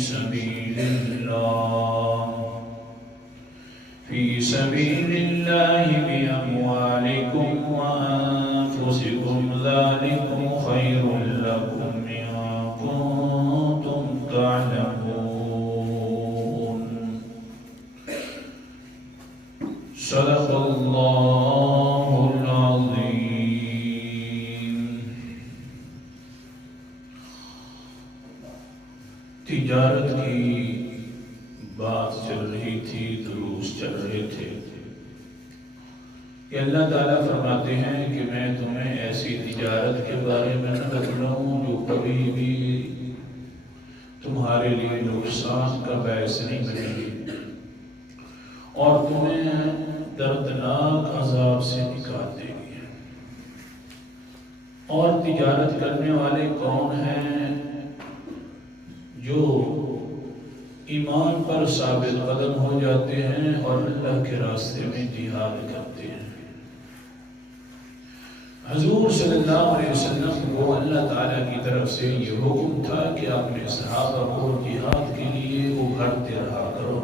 سبيل الله بأموالكم وأنفسكم ذلكم خير لكم إن كنتم تعلمون صدق الله العظيم. تجارت کی بات چل رہی تھی، دروس چل رہے تھے کہ اللہ تعالیٰ فرماتے ہیں کہ میں تمہیں ایسی تجارت کے بارے میں نہ بتلاؤں جو کبھی بھی تمہارے لیے نقصان کا باعث نہیں بنے گی اور تمہیں دردناک عذاب سے نکال دے گی. اور تجارت کرنے والے کون ہیں؟ جو ایمان پر ثابت قدم ہو جاتے ہیں اور اللہ کے راستے میں جہاد کرتے ہیں. حضور صلی اللہ علیہ وسلم کو اللہ تعالیٰ کی طرف سے یہ حکم تھا کہ اپنے صحابہ کو جہاد کے لیے ابھرتے رہا کرو،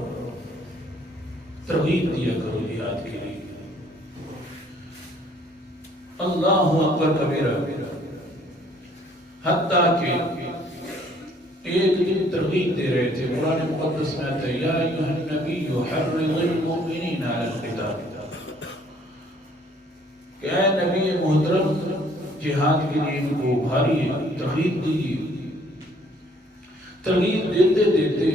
ترغیب دیا کرو جہاد کے لیے. اللہ اکبر کبیرہ. حتیٰ کہ ایک دن ترغیب دے رہے تھے، قرآن مقدس میں آتا ہے یا ایھا النبی حرض المؤمنین علی القتال، کہ اے نبی محترم جہاد کے لیے ان کو ابھاریے، ترغیب دیجیے. ترغیب دیتے دیتے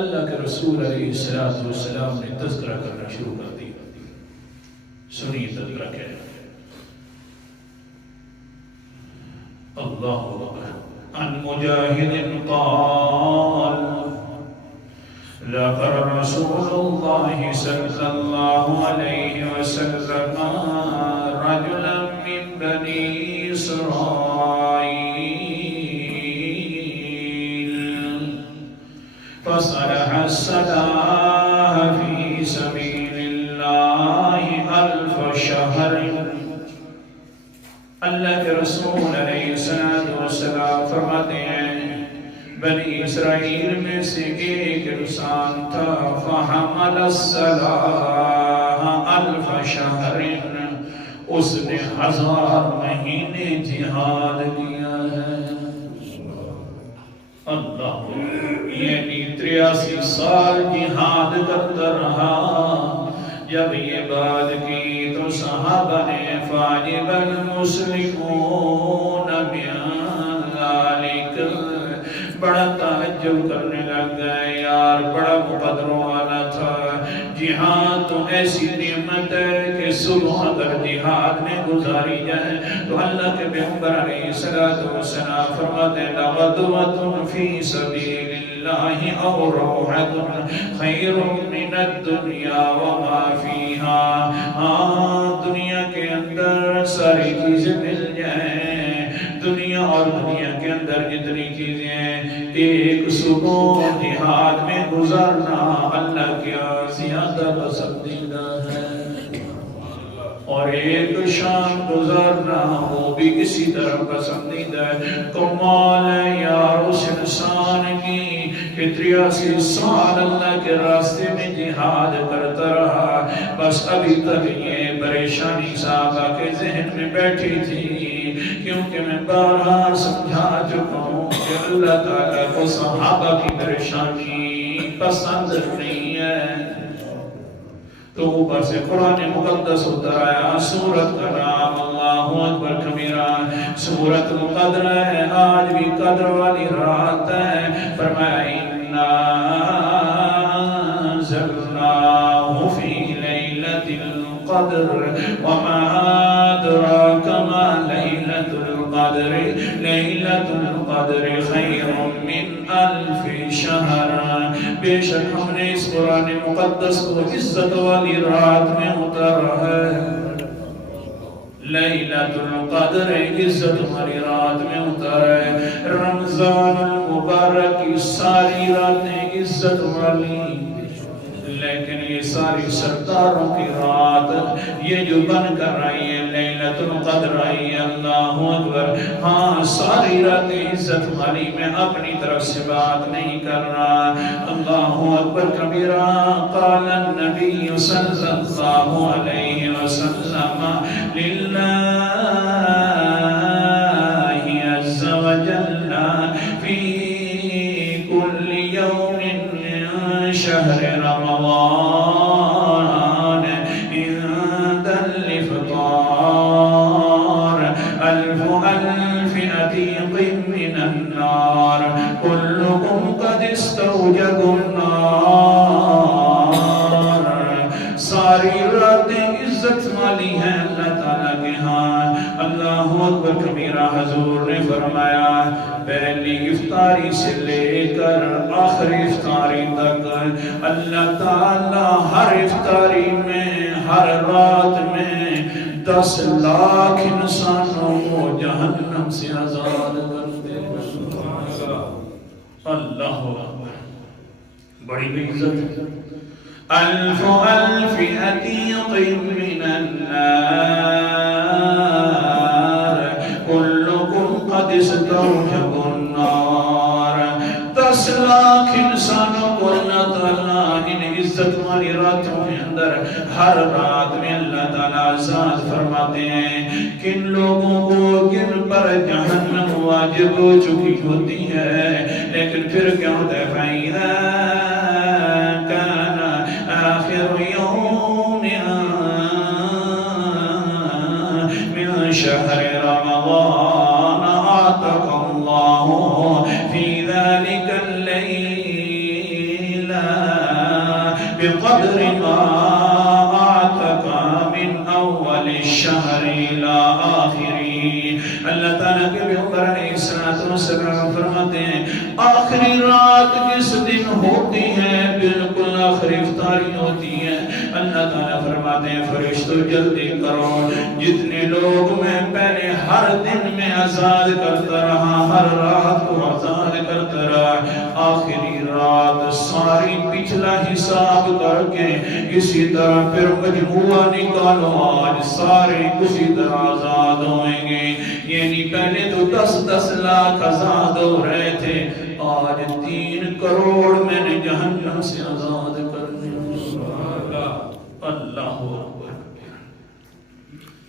اللہ کے رسول علیہ السلام نے تذکرہ کرنا شروع کر دیا. سنیے تذکرہ کیا ہے. اللہ اکبر. عن مجاہد قال لقد رسول اللہ صلی اللہ علیہ وسلم رجلا من بنی اسرائیل فصلح السلاح فی سبیل اللہ 1000 شہر. اللہ کے رسول علیہ السلام فرماتے ہیں بنی اسرائیل میں سے ایک انسان تھا، فحمل السلاح 1000 شہر، اس نے 1000 مہینے جہاد کیا ہے. اللہ، یعنی 83 سال جہاد کرتا رہا. جب یہ بات کی تو صحابہ نے فعجب المسلمون من ذلك، بڑا تعجب کرنے لگ گئے. یار بڑا مقدروں والا تھا. جہاد تو ایسی نعمت ہے کہ صبح اگر جہاد میں گزاری جائے تو اللہ کے پیغمبر علیہ السلام فرماتے ہیں لغدوۃ فی سبیل اللہ او روحۃ خیر من الدنیا وما فیہا. دنیا کے اندر ساری چیزیں مل جائیں، دنیا اور دنیا کے اندر جتنی چیزیں ہیں، ایک صبح جہاد میں گزارنا اللہ کیا زیادہ پسندیدہ ہے، اور ایک شام گزارنا وہ بھی اسی طرح پسندیدہ ہے. کمال ہے یار اس انسان کی کہ 83 سال اللہ کے راستے میں جہاد کرتا رہا. بس ابھی تک یہ پریشانی صحابہ کے ذہن میں بیٹھی تھی، کیونکہ میں بارہا سمجھا چکا ہوں کہ اللہ تعالیٰ کو صحابہ کی پریشانی پسند نہیں ہے. تو اوپر سے قرآن مقدس اتر آیا. سورت کا نام اللہ اکبر کبیرہ، سورت القدر ہے. آج بھی قدر والی رات ہے. فرمایا اِنَّا أَنزَلْنَاهُ فِي لَيْلَةِ الْقَدْرِ وَمَا أَدْرَاكَ مَا لَيْلَةُ الْقَدْرِ لَيْلَةُ الْقَدْرِ خَيْرٌ مِّنْ 1000 شَهْرٍ. بے شک ہم نے اس قرآن مقدس کو عزت والی رات میں اتارا ہے. لیلۃ القدر عزت والی رات میں اتارا ہے. رمضان المبارک کی ساری راتیں عزت والی، لیکن یہ ساری سرداروں کی رات یہ جو بن کر رہی ہے لیلۃ القدر آئی ہے، اللہ اکبر، ہاں ساری رات عزت والی میں اپنی طرف سے بات نہیں کر رہا، اللہ اکبر کبیرہ۔ قال النبی صلی اللہ علیہ وسلم للہ عز وجل فی کل یوم من شہر رمضان عند الافطار الف الف عتیق من النار کلکم قد استوجبوا النار۔ ساری راتیں عزت والی ہیں اللہ تعالیٰ کے ہاں، اللہ اکبر کبیرہ۔ حضور نے فرمایا پہلی افطاری سے لے کر آخری افطاری تک اللہ تعالیٰ ہر افطاری میں ہر رات میں 10 لاکھ انسانوں کو جہنم سے آزاد کرتے ہیں۔ اللہ اکبر، بڑی عزت ہے۔ الف الف عتیق من النار کلکم قد استوجبوا النار۔ 10 لاکھ انسانوں کو اللہ تعالیٰ ان عزت والی راتوں کے اندر ہر رات میں اللہ تعالیٰ آزاد فرماتے ہیں۔ کن لوگوں کو جن پر جہنم واجب ہو چکی ہوتی ہے، لیکن پھر کیا ہوتا ہے؟ فَإِذَا آخر يوم من شهر رمضان أعتق الله في ذلك الليل بقدر ما أعتق من أول الشهر إلى آخره۔ اللہ تعالیٰ کے پیغمبر علیہ السلام فرماتے ہیں آخری رات جس دن ہوتی ہے بالکل آخری افطاری ہوتی ہے، اللہ تعالیٰ فرماتے ہیں فرشتوں جلدی کرو، جتنے لوگ میں پہلے ہر دن میں آزاد کرتا رہا، ہر رات کو آزاد کرتا رہا، آخری رات ساری پچھلا حساب کر کے اسی طرح پھر مجموعہ نکالو، آج سارے اسی طرح آزاد ہوئیں گے۔ یعنی پہلے تو 10 لاکھ آزاد ہو رہے تھے، آج 3 کروڑ میں نے جہنم سے آزاد کرنے۔ اللہ اکبر،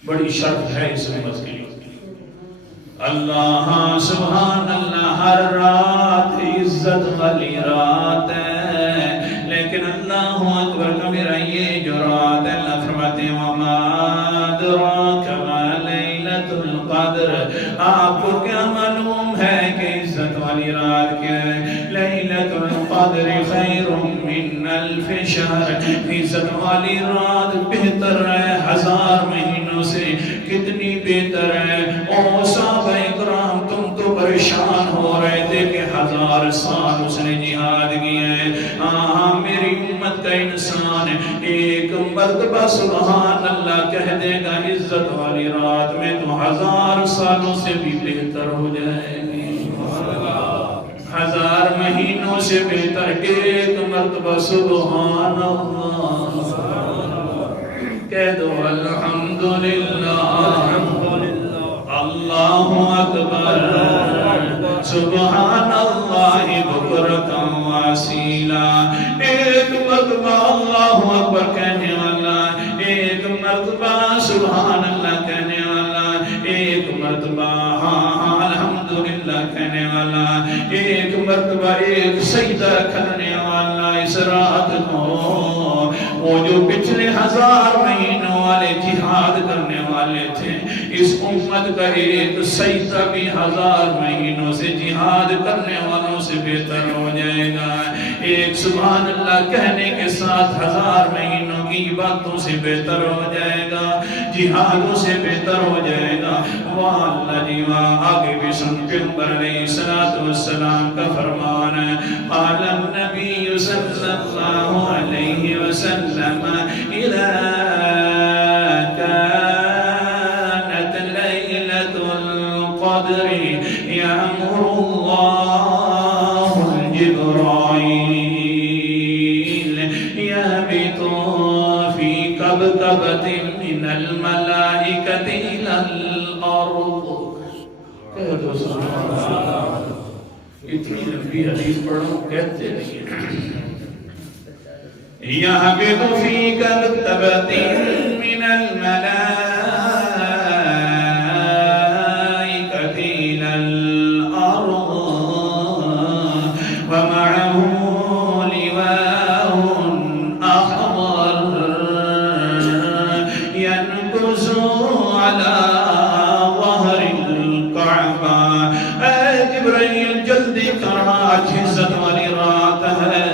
بڑی شرط ہے اس امت کے لیے۔ اللہ سبحان اللہ، ہر رات عزت والی رات ہے، لیکن اللہ اکبر کبیرہ یہ جو رات ہے اللہ فرماتے ہیں وما ادراک ما لیلۃ القدر۔ آپ کو کیا معلوم ہے کہ عزت والی رات کیا ہے؟ لیلۃ القدر خیر من الف شہر، عزت والی رات بہتر ہے 1000 مہینوں سے۔ کتنی بہتر ہے؟ او صحابہ اکرام تم تو پریشان ہو رہے تھے کہ 1000 سال اس نے جہاد کیا ہے، ہاں میری امت کا انسان ایک مرتبہ سبحان اللہ کہہ دے گا عزت والی رات میں تو 1000 سالوں سے بھی بہتر ہو جائے گی، 1000 مہینوں سے بہتر۔ ایک مرتبہ سبحان اللہ کہہ دو، الحمدللہ اللہ اکبر سبحان اللہ بکرۃ واسیلا۔ ایک مرتبہ اللہ اکبر کہنے والا، ایک مرتبہ سبحان اللہ کہنے والا، ایک مرتبہ ہاں الحمدللہ کہنے والا، ایک مرتبہ ایک سجدہ کرنے والا۔ اس رات کو وہ جو پچھلے 1000 مہینوں والے جہاد کرنے والے تھے، اس امت کا ایک سجدہ بھی 1000 مہینوں سے جہاد کرنے والوں سے بہتر ہو جائے گا۔ ایک سبحان اللہ کہنے کے ساتھ 1000 مہینوں کی عبادتوں سے بہتر ہو جائے گا، جہادوں سے بہتر ہو جائے گا۔ وہاں اللہ جی وہاں آگے بھی سن پیغمبر علیہ السلام کا فرمان ہے، قال النبی صلی اللہ علیہ وسلم اذا كانت ليلة القدر يأمر الله الجبرائيل يا كبكبة من الملائكة إلى الأرض. اتنی لمبی حدیث پڑھو کہتے نہیں يهبط في كبكبة من الملائكة إلى الأرض ومعه لواء أخضر ينكس على ظهر الكعبة. جبرائیل جلدی کرنا عجزت والی رات ہے،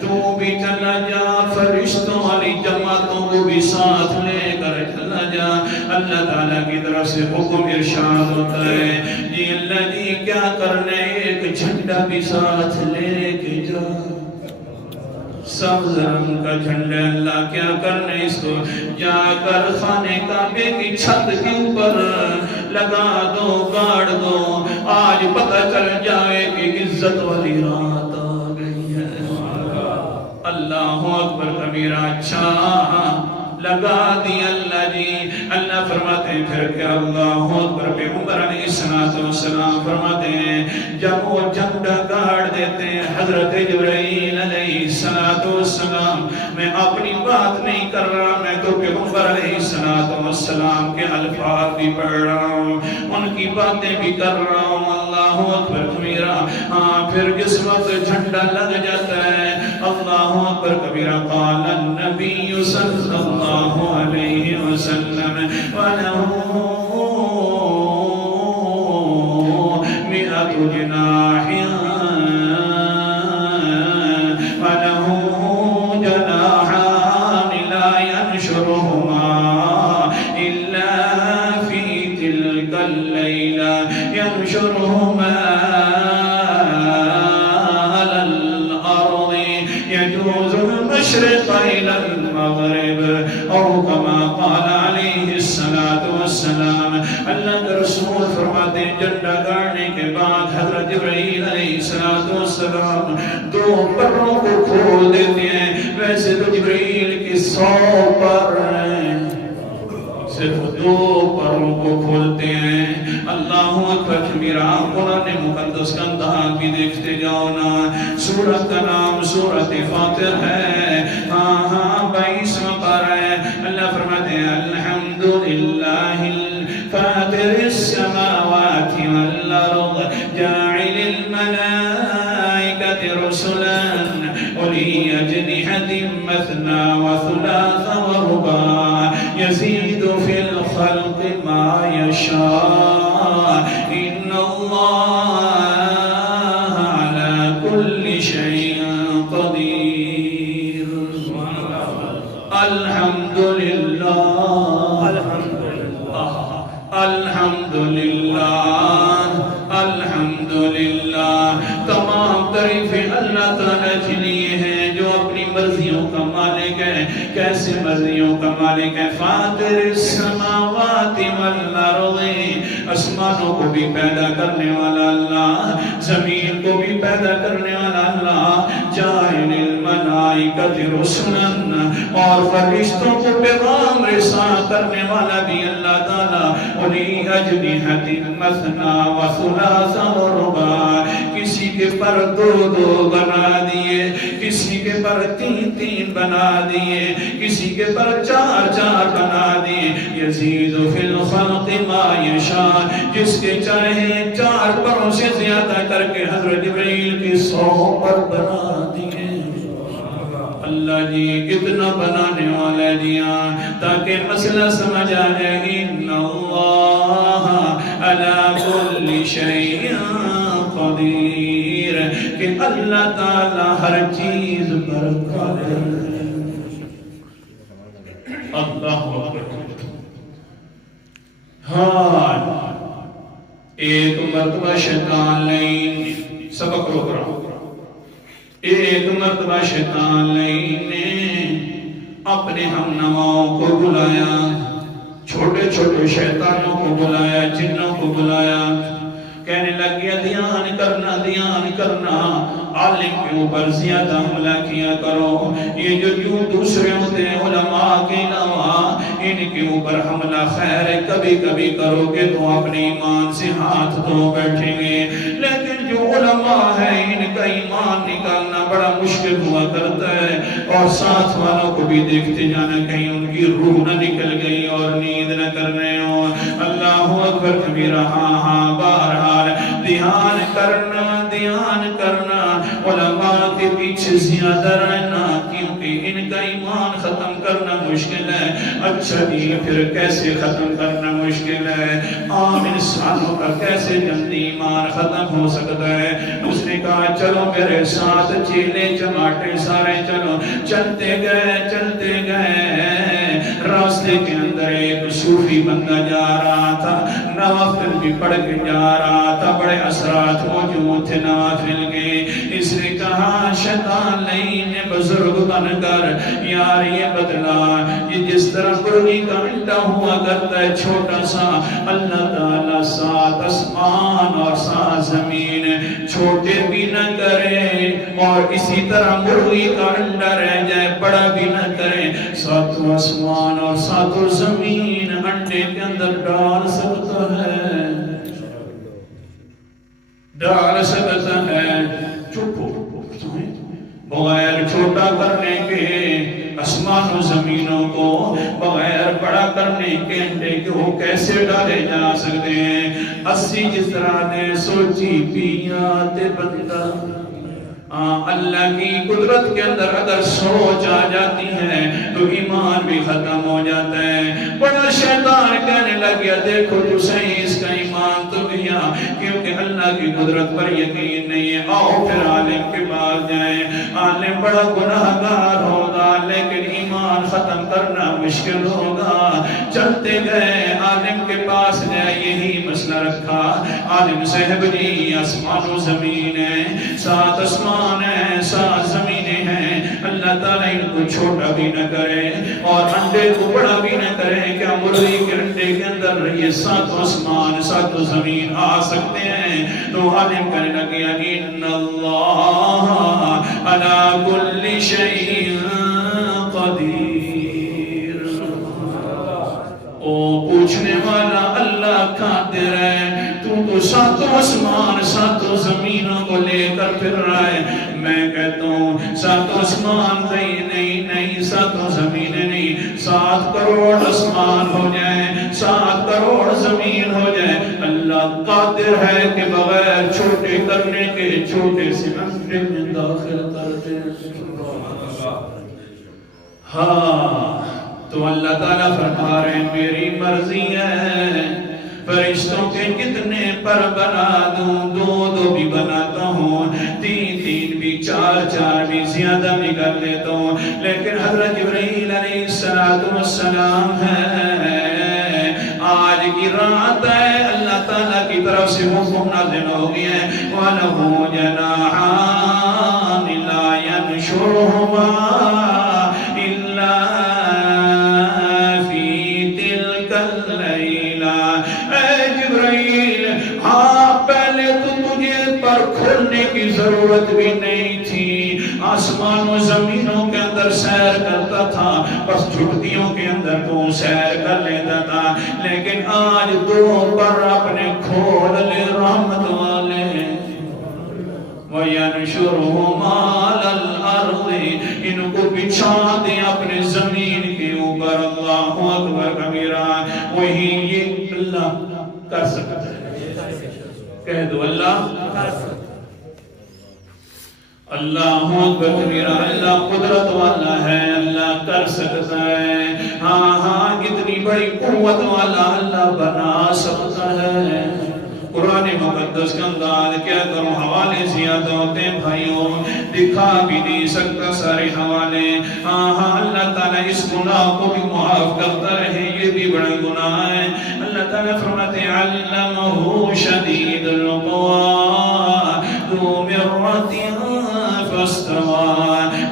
تو بھی چلا جا، فرشتوں والی جماعتوں کو بھی ساتھ لے کر چلا جا. اللہ تعالیٰ کی طرف سے حکم ارشاد ہوتا ہے جی اللہ جی کیا کرنے، ایک جھنڈا بھی ساتھ لے کے جا، سبز رنگ کا جھنڈا. اللہ کیا کرنے، اس کو جا کر خانے کعبے کی چھت کے اوپر لگا دو، گاڑ دو. آج پتہ چل جائے کہ عزت والی رات آ گئی ہے. اللہ اکبر کبیرہ. اچھا لگا دی اللہ جی. اللہ فرماتے ہیں پھر کہ اللہ اکبر. پیغمبر علیہ السلام فرماتے ہیں جب وہ جھنڈا گاڑ دیتے ہیں حضرت جبرائیل علیہ السلام، میں اپنی بات نہیں کر رہا، میں تو پیغمبر علیہ السلام کے الفاظ بھی پڑھ رہا ہوں، ان کی باتیں بھی کر رہا ہوں. اللہ اکبر کبیرہ. ہاں پھر جس وقت جھنڈا لگ جاتا ہے اللہ اکبر کبیرہ. قال النبی صلی اللہ علیہ وسلم وَلَهُ مِئَةُ جناح وَلَهُ جناحان لا ينشرهما إلا في تلك الليلة ينشرهما على الأرض يجوز المشرق إلى المغرب أو كما قال عليه الصلاة والسلام. اللہ کے رسول فرماتے ہیں جھنڈا گاڑنے کے بعد حضرت جبرائیل علیہ السلام دو پروں کو کھول دیتے ہیں. ویسے تو جبرائیل کی 100 پر ہیں، صرف 2 پروں کو کھولتے ہیں. اللہ اکبر کبیرہ. قرآن مقدس کا انداز بھی دیکھتے جاؤ نا. سورت کا نام سورت فاطر ہے. ہاں 22واں پارہ ہے. اللہ فرماتے ہیں الحمدللہ فاطر السماوات والارض جاعل الملائکۃ رسلا اولی اجنحۃ مثنی وثلاث ورباع یزید فی الخلق ما یشاء ان اللہ علی کل شیء قدیر. الحمدللہ الحمدللہ الحمدللہ. تمام تعریفیں اللہ تعالیٰ کے لیے ہیں جو اپنی مرضیوں کا مالک ہے. کیسے مرضیوں کا مالک ہے؟ فاطر السماوات والارض، آسمانوں کو بھی پیدا کرنے والا اللہ، زمین کو بھی پیدا کرنے والا اللہ. جاعل الملائکۃ رسلا، اور فرشتوں کو پیغام رساں کرنے والا بھی اللہ تعالیٰ. اولی اجنحۃ مثنی وثلاث ورباع، کسی کے پر 2 بنا دیے، کسی کے پر 3 بنا دیے، کسی کے پر 4 بنا دیے. یزید فی الخلق ما یشاء، جس کے چاہے 4 پروں سے زیادہ کر کے حضرت جبرائیل کی 100 پر بنا دیے. اللہ جی اتنا بنانے والا دیا تاکہ مسئلہ سمجھ آئے. ان اللہ علی کل شیء قدیر، کہ اللہ تعالی ہر چیز پر قادر ہے. اللہ اکبر. ہاں ایک مرتبہ شیطان لین سبق روک رہا ہوں. ایک مرتبہ شیطان نے اپنے ہم نواؤں کو بلایا، چھوٹے چھوٹے شیطانوں کو بلایا، جنوں کو بلایا. کہنے لگ گیا دھیان کرنا، دھیان کرنا. عالم کے اوپر زیادہ حملہ کیا کرو. یہ جو دوسرے ہوتے ہیں علماء کے علاوہ ان کے اوپر حملہ خیر کبھی کبھی کرو گے تو اپنے ایمان سے ہاتھ دھو بیٹھیں گے. لیکن جو علماء ہے ان کا ایمان نکالنا بڑا مشکل ہوا کرتا ہے. اور ساتھ والوں کو بھی دیکھتے جانا کہیں ان کی روح نہ نکل گئی اور نیند نہ کر رہے ہو. اللہ اکبر کبیرہ. ہاں بہرحال دھیان کرنا علماء کے پیچھے زیادہ رہنا کیونکہ ان کا ایمان ختم کرنا مشکل ہے. اچھا جی پھر کیسے ختم کرنا مشکل ہے؟ عام انسانوں کا کیسے جلدی ایمان ختم ہو سکتا ہے؟ اس نے کہا چلو میرے ساتھ چیلے چماٹے سارے چلو. چلتے گئے راستے کے اندر ایک صوفی بندہ جا رہا تھا, نوافل بھی پڑھ کے جا رہا تھا, بڑے اثرات موجود تھے نوافل کے. اس نے کہا شیطان نہیں نے بزرگ بن کر یار یہ بدلا, یہ جس طرح مرغی کا انڈا ہوا کرتا ہے چھوٹا سا, اللہ تعالیٰ 7 آسمان اور 7 زمین چھوٹے بھی نہ کرے اور اسی طرح مرغی کا انڈا رہ جائے بڑا بھی نہ کرے. 7 آسمان اور 7 زمین انڈے کے اندر ڈال سکتا ہے, ڈال سکتا ہے. چپ بغیر چھوٹا کرنے کے آسمان و زمینوں کو, بغیر بڑا کرنے کے انڈے کو کیسے ڈالے جا سکتے ہیں؟ 80 جس طرح نے سوچی پیا تے بندہ. اللہ کی قدرت کے اندر اگر سوچ آ جاتی ہے تو ایمان بھی ختم ہو جاتا ہے. بڑا شیطان کہنے لگ گیا دیکھو تو صحیح اس کا ایمان تو گیا کیونکہ اللہ کی قدرت پر یقین نہیں ہے. آؤ پھر عالم کے پاس جائیں. عالم بڑا گناہگار ہوگا لیکن ایمان ختم کرنا مشکل ہوگا. چلتے گئے عالم کے پاس گئے, یہی مسئلہ رکھا. عالم صاحب جی آسمان و زمین ہے, 7 آسمان ہے 7 زمینیں ہیں, اللہ تعالیٰ ان کو چھوٹا بھی نہ کرے اور انڈے کو بڑا بھی نہ کرے. کیا مرغی کے انڈے کے اندر یہ 7 آسمان 7 زمین آ سکتے ہیں؟ تو عالم کہنے لگے ان اللہ علی کل شیء قدیر. او پوچھنے والا اللہ قادر ہے, تو 7 آسمان 7 زمینوں کو لے کر پھر رہا ہے. میں کہتا ہوں 7 آسمان نہیں 7 زمینیں نہیں, 7 کروڑ آسمان ہو جائیں 7 کروڑ زمین ہو جائے, اللہ قادر ہے کہ بغیر چھوٹے کرنے کے چھوٹے سے انڈے میں داخل کر دے. ہاں تو اللہ تعالیٰ فرما رہے ہیں میری مرضی ہے, فرشتوں کے کتنے پر بنا دوں, 2 بھی بناتا ہوں, 3 بھی, 4 بھی, زیادہ بھی کر لیتا ہوں. لیکن حضرت جبرائیل علیہ السلام ہے, آج کی رات ہے, اللہ تعالیٰ کی طرف سے حکم نازل ہو گیا ہے وَلَهُ جَنَاحَانِ لَا يَنشُرُهُمَا کی ضرورت بھی نہیں تھی. آسمان و زمینوں کے اندر سیر کرتا تھا, بس چھٹیوں کے اندر تو سیر کر لیتا تھا. لیکن آج 2 پر اپنے کھول لے رحمت والے. وَيَنْشُرُهُمْ عَلَى الْأَرْضِ, ان کو بچھا دیں اپنے زمین کے اوپر. اللہ اکبر کبیرہ. وہی یہ اللہ کر سکتا ہے. کہہ دو اللہ کر سکتا ہے. اللہ اکبر کبیرہ. اللہ قدرت والا ہے, اللہ کر سکتا ہے. ہاں کتنی بڑی قوت والا اللہ بنا سکتا ہے. قرآن مقدس کا انداز کیا کروں, حوالے زیادہ ہوتے ہیں بھائیوں, دکھا بھی نہیں سکتا سارے حوالے. ہاں اللہ تعالیٰ اس گناہ کو بھی معاف کرتا رہے, یہ بھی بڑا گناہ ہے. اللہ تعالیٰ فرماتے ہیں علمہ شدید القویٰ ذو مرۃ فاستوى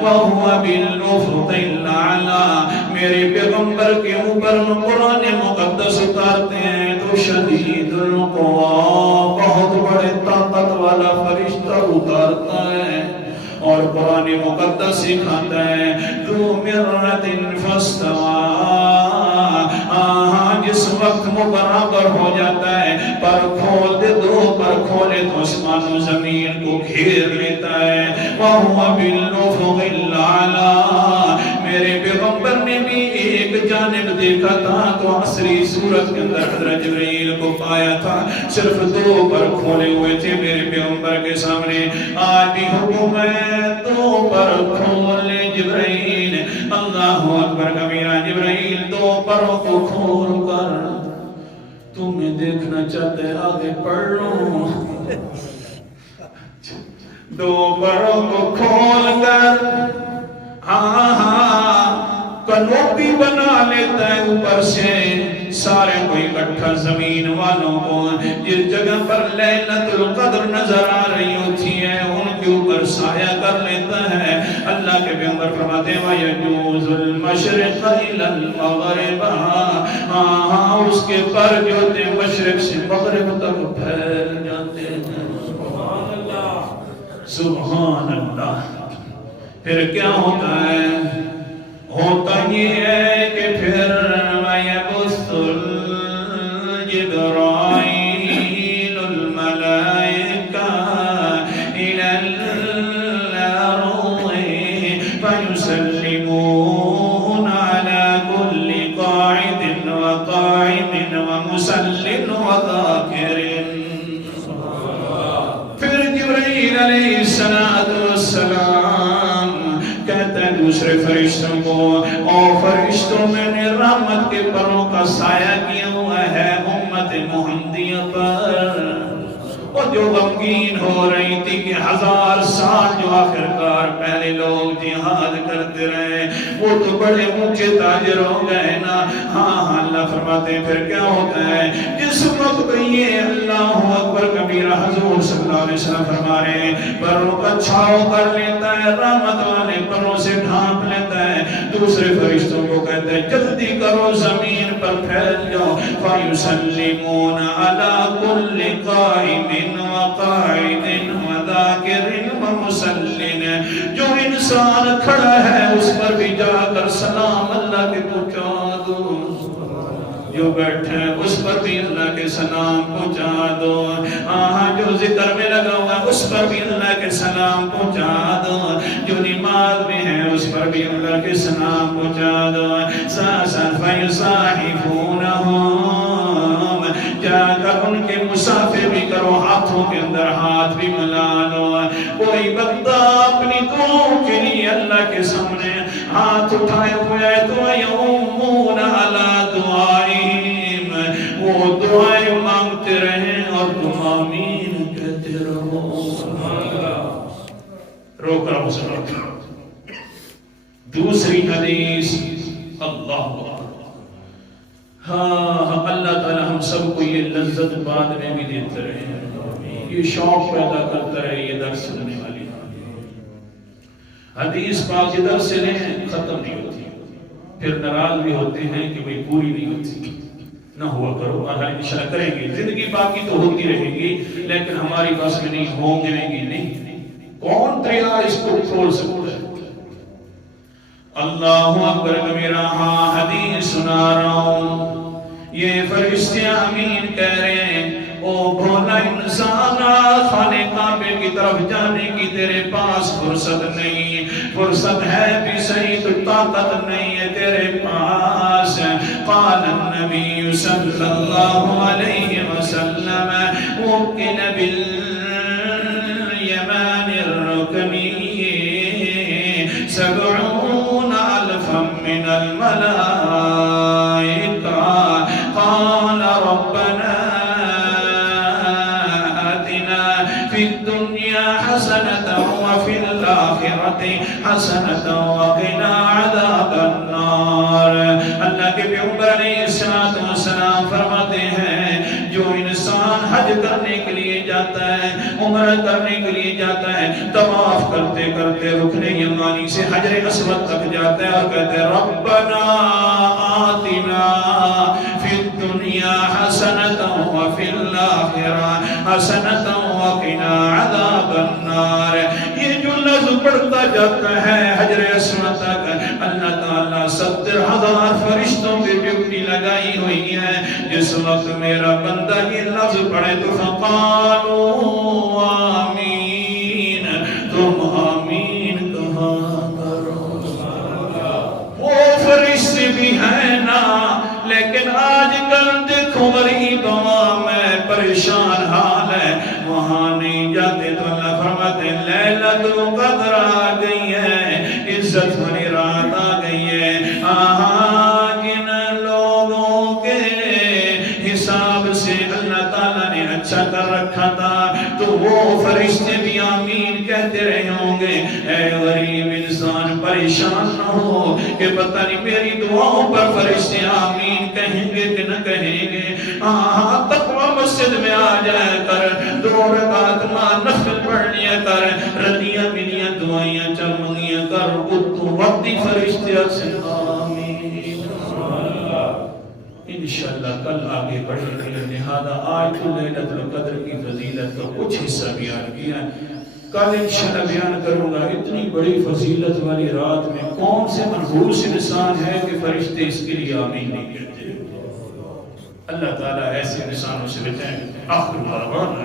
وهو بالأفق الأعلى. میرے پیغمبر کے اوپر قرآن مقدس اتارتے ہیں تو شدید القویٰ, بہت بڑے طاقت والا فرشتہ اتارتا ہے. مقدس سکھاتا ہے ذو مرۃ فاستوى، جس وقت برابر ہو جاتا ہے پر کھول دے دو پر کھولے تو آسمان و زمین کو گھیر لیتا ہے وَهُوَ بِالْأُفُقِ الْأَعْلَىٰ۔ میرے پیغمبر نے بھی ایک جانب دیکھا تھا تو عصری صورت کے اندر حضرت جبرائیل کو پایا تھا، صرف دو پر کھولے ہوئے تھے میرے پیغمبر کے سامنے۔ آج بھی حکم ہے دو پر کھول لے جبرائیل، اللہ اکبر کبیرہ، جبرائیل دو پروں کو کھول کر تمہیں دیکھنا چاہتے آگے پڑھ لوں، دو پروں کو کھول کر کنوپی بنا لیتا ہے اوپر سے سارے کو اکٹھا زمین والوں کو، جس جگہ پر لیلۃ القدر نظر آ رہی ہوتی ہے ان کے اوپر سایہ کر لیتا ہے۔ اللہ کے پیغمبر فرماتے ہیں وَيَجُوزُ الْمَشْرِقَ إِلَى الْمَغْرِبَ، اس کے پر جو ہوتے ہیں مشرق سے مغرب تک پھیل جاتے ہیں۔ سبحان اللہ۔ پھر کیا ہوتا ہے؟ ہوتا یہ ہے کہ پھر وَيَبُثُّ جِبْرَائِيلُ الْمَلَائِكَةَ إِلَى الْأَرْضِ فَيُسَلِّمُونَ عَلَى كُلِّ قَاعِدٍ وَقَائِمٍ وَمُسَلٍّ وَذَاكِرٍ۔ پھر جبرائیل علیہ السلام کہتا ہے دوسرے فرشتوں کو، اور فرشتوں میں نے رحمت کے پروں کا سایہ کیا ہوا ہے امت محمدیہ پر، اور جو غمگین ہو رہی تھی کہ 1000 سال جو آخرکار پہلے لوگ جہاد کرتے رہے وہ تو بڑے اونچے تاجر ہو گئے نا۔ ہاں اللہ فرماتے ہیں پھر کیا ہوتا ہے؟ جس وقت یہ اللہ اکبر کبیرہ حضور صلی اللہ علیہ وسلم فرما رہے ہیں پروں کا چھاؤ کر لیتا ہے، رحمت والے پروں سے ڈھانپ لیتا ہے، دوسرے فرشتوں کو کہتا ہے جلدی کرو زمین پر پھیل جاؤ فَيُسَلِّمُونَ عَلَى كُلِّ قَائِمٍ وَقَاعِدٍ وَذَاكِرٍ وَمُسَلٍّ۔ جو انسان کھڑا ہے اس پر بھی جا کر سلام اللہ کے پہنچا دو، جو بیٹھے ہیں اس پر بھی اللہ کے سلام پہنچا دو، جو ذکر میں لگا ہوا اس پر بھی اللہ کے سلام پہنچا دو، جو نماز میں ہے اس پر بھی اللہ کے سلام پہنچا دو۔ سَاسًا فَيُصَاحِبُونَهُمْ، جا کر ان کے مسافر بھی کرو، ہاتھوں کے اندر ہاتھ بھی ملا لو۔ کوئی بندہ اپنی دعاؤں کے لیے اللہ کے سامنے ہاتھ اٹھائے ہوئے ہے تو یومون علی دعائہم، وہ دعائیں مانگتے رہیں اور تم آمین کہتے رہو۔ روک رہا ہوں۔ دوسری حدیث اللہ اللہ تعالی ہم سب کو یہ لذت بعد میں بھی دیتے رہے، یہ شوق پیدا کرتا رہے یہ درس سننے والی حدیث پاک جدھر سے لیں ختم نہیں ہوتی، پھر ناراض بھی ہوتے ہیں کہ بھئی پوری نہیں ہوتی، نہ ہوا کرو، انشاءاللہ کریں گے، زندگی باقی تو ہوتی رہے گی لیکن ہماری پاس میں نہیں ہوں گے نہیں، کون تیار اس کو کھول سکتا ہے؟ اللہ اکبر کبیرہ۔ ہاں حدیث سنا رہا ہوں، یہ فرشتے آمین کہہ رہے ہیں، او بھولا انسان خانے کعبے کی طرف جانے کی تیرے پاس فرصت نہیں، فرصت ہے بھی صحیح تو طاقت نہیں ہے تیرے پاس۔ قال النبی صلی اللہ علیہ وسلم وکل بالیمان الرکنی 70,000 من الملائکہ قال ربنا آتنا فی الدنیا حسنة وفی الآخرة حسنة وقنا عذاب النار۔ اللہ کے پیغمبر علیہ السلام فرماتے ہیں جو انسان حج کرنے کے لیے جاتا ہے، عمرہ کرنے کے لیے جاتا ہے، طواف کرتے کرتے رکن یمانی سے حجر اسود تک جاتا ہے اور کہتے ہیں ربنا آتنا فی الدنیا حسنة وفی الآخرة حسنة وقنا عذاب النار۔ یہ جو لفظ بڑھتا جاتا ہے حجر اسود تک. اللہ تعالیٰ 70,000 فرشتوں کی ڈیوٹی لگائی ہوئی ہے. جس وقت میرا بندہ یہ لفظ پڑھے تو فقالوا آمین. تم آمین کہاں کرو. وہ فرشتے بھی ہیں نا، لیکن آج کل دیکھو غریب عوام ہے، پریشان حال ہے، وہاں نہیں جاتے تو اللہ فرماتے ہیں لیلۃ القدر آ گئی ہے، عزت والی رات آ گئی ہے. جن لوگوں کے حساب سے اللہ تعالیٰ نے اچھا کر رکھا تھا تو وہ فرشتے بھی آمین کہتے رہے ہوں گے. اے غریب انسان پریشان نہ ہو کہ پتہ نہیں میری دعاؤں پر فرشتے آمین کہیں گے کہ نہ کہیں گے. تقوی مسجد میں آ جائے کر، 2 رکعت ماں نفل پڑھ لیا کر، ردیاں ملیاں دعائیاں چمگیاں کر، تو وقتی فرشتے سے آمین. انشاءاللہ کل آگے بڑھیں گے. لہذا آج تو لیلۃ القدر کی فضیلت کا کچھ حصہ بیان کیا ہے، کل انشاءاللہ بیان کروں گا. اتنی بڑی فضیلت والی رات میں کون سے منحوس انسان ہے کہ فرشتے اس کے لیے آمین نہیں کہتے. اللہ تعالیٰ ایسے انسانوں سے بچائیں. آخر دعوانا